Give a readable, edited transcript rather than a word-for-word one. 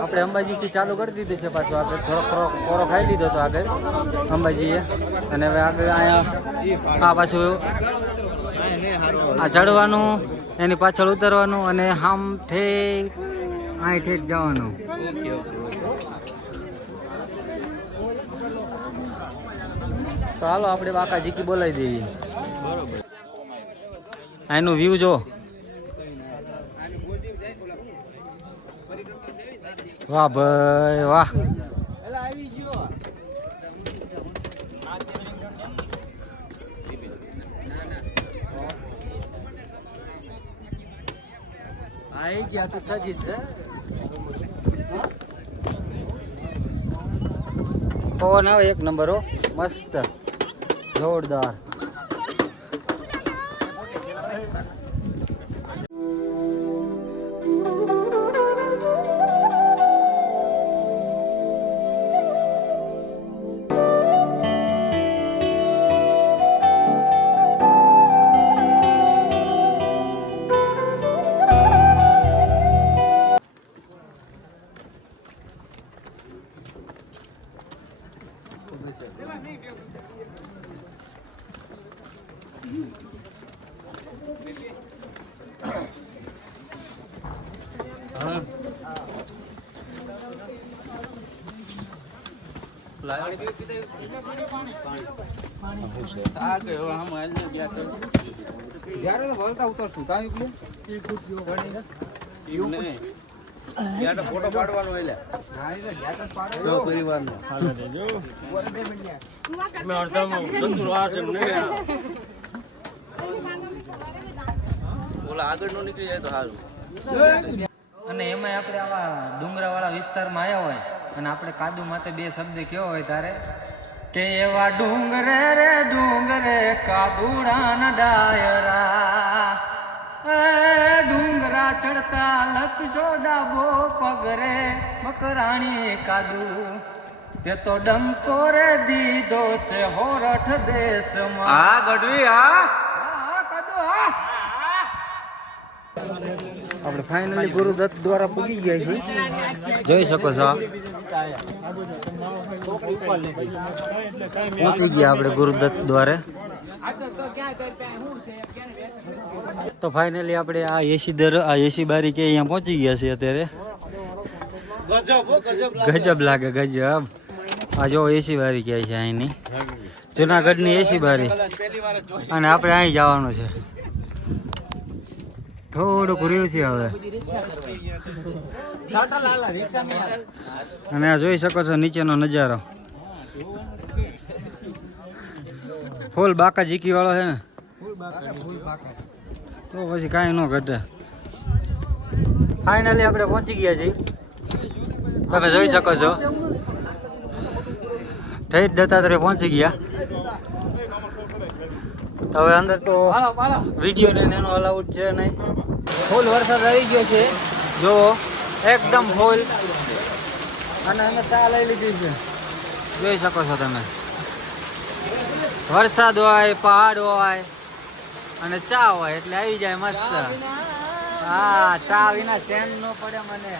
આપણે અંબાજીથી ચાલુ કરી દીધું છે પાછું. આગળ થોડોક કોરો ખાઈ લીધો હતો આગળ અંબાજીએ, અને હવે આગળ અહીંયા આ પાછું આ ચડવાનું, એની પાછળ ઉતરવાનું અને આમ ઠેક અહીં ઠેક જવાનું. તો હાલો આપણે બાકાજીકી બોલાવી દઈએ. એનું વ્યૂ જો, વાહ ભાઈ વાહ. આવી ગયા તો સજી છે. પવન આવે એક નંબર હો, મસ્ત જોરદાર. ફોટો પાડવાનો આગળ નો નીકળી જાય તો સારું. અને એમાં આપણે આવા ડુંગરા વાળા વિસ્તારમાં આવ્યા હોય અને આપણે કાદુ માથે બે શબ્દ કેવો હોય તારે કે એવા ડુંગરે રે ડુંગરે કાદુડા ના ડાયરા, ડુંગરા ચડતા લપસો ડાબો પગરે મકરાણી કાદુ, તે તો ડંકો રે દીધો છે હોરઠ દેશમાં. હા ગઢવી, હા કાદુ હા. આપણે ફાઇનલી ગુરુદત્ત દ્વારા પૂગી ગયા છીએ, જોઈ શકો છો. પહોંચી ગયા આપણે ગુરુદત્ત દ્વારે. તો ફાઇનલી આપણે આ એસી બારી કે અહીંયા પહોંચી ગયા છીએ અત્યારે. ગજબ લાગે ગજબ. આ જો એસી બારી ક્યાંય છે અહીંની, જુનાગઢની એસી બારી, અને આપણે અહીં જવાનું છે. થોડુંક રહ્યું છે હવે. અને આ જોઈ શકો છો નીચેનો નજારો, ફૂલ બાકાજીકી વાળો છે ને, તો પછી કાંઈ ન ઘટે. ફાઇનલી આપણે પહોંચી ગયા છીએ, તમે જોઈ શકો છો. ઠેઠ દત્તાત્રેય પહોંચી ગયા. તો હવે અંદર તો વિડીયો ને એનો અલાઉડ છે નહીં. ફૂલ વરસાદ આવી ગયો છે જો, એકદમ ફૂલ. અને અમે ચા લઈ લીધી છે, જોઈ શકો છો તમે. વરસાદ હોય, પહાડ હોય અને ચા હોય એટલે આવી જાય મસ્ત. હા, ચા વિના ચેન ન પડે મને.